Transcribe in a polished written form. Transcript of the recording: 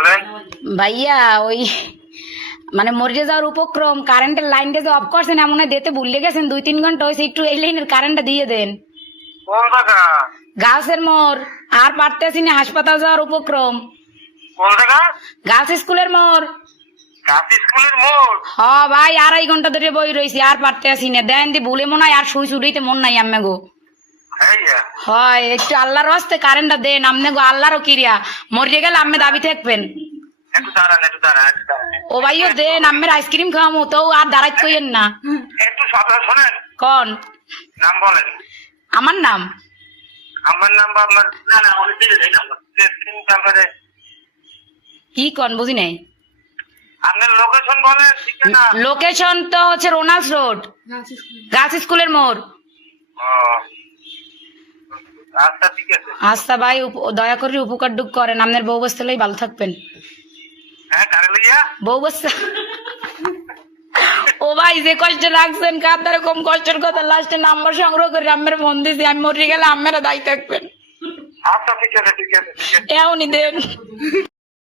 বলেন। ভাইয়া ওই মানে মরে যাওয়ার উপক্রম, কারেন্টের লাইনটা যে অফ করছেন এমন হয় দিতে ভুলে গেছেন, 2-3 ঘন্টা হয়েছে, একটু এই লাইনের কারেন্টটা দিয়ে দেন। কোন জায়গা? গাছের মোড়, আর পারতেছি না, হাসপাতাল যাওয়ার উপক্রম। কোন জায়গা? গার্লস স্কুলের মোড়। গাছি স্কুলের মোড়। হ ভাই, 2.5 ঘন্টা ধরে বই রয়েছি, আর পারতেছি না, দেন দি ভুলে মনে হয় আর শুই ছুটিতে মন নাই আম্মে গো। হ্যাঁ হয় একটু আল্লাহর হস্তে কারেন্টটা দেন আম্মে গো, আল্লাহরও কিরিয়া, মরিয়ে গেলে আম্মে দাবি থাকবেন। একটু দাঁড়ান, একটু দাঁড়ান, একটু দাঁড়ান। ও ভাইও দেন, আম্মের আইসক্রিম খাওয়ামো তো, আর দাঁড়াইত কইেন না। একটু সাবধান শোনেন। কন নাম বলেন। আমার নাম? আমার নাম বা আপনার, না না ওই দিলে এই নাম্বার তারপরে কি কন বুঝি নাই। আপনার লোকেশন বলেন, ঠিকানা। লোকেশন তো হচ্ছে রোনাল্ডস রোড, গার্লস স্কুলের মোড়। ও, আচ্ছা ঠিক আছে। আচ্ছা ভাই, দয়া করে উপকার ডুক করেন, আপনার বউ বসতে লই ভালো থাকবেন। হ্যাঁ কারে লইয়া? বউ বসতে ও ভাই যে কষ্ট রাখছেন, কার দ্বারা কম কষ্টের কথা, লাস্টে নাম্বার সংগ্রহ করে আম্মের ফোন দিছি, আমি মরে গেলে আম্মেরা দায়ী থাকবেন। আচ্ছা ঠিক আছে, ঠিক আছে, ঠিক আছে। এমনই দেন।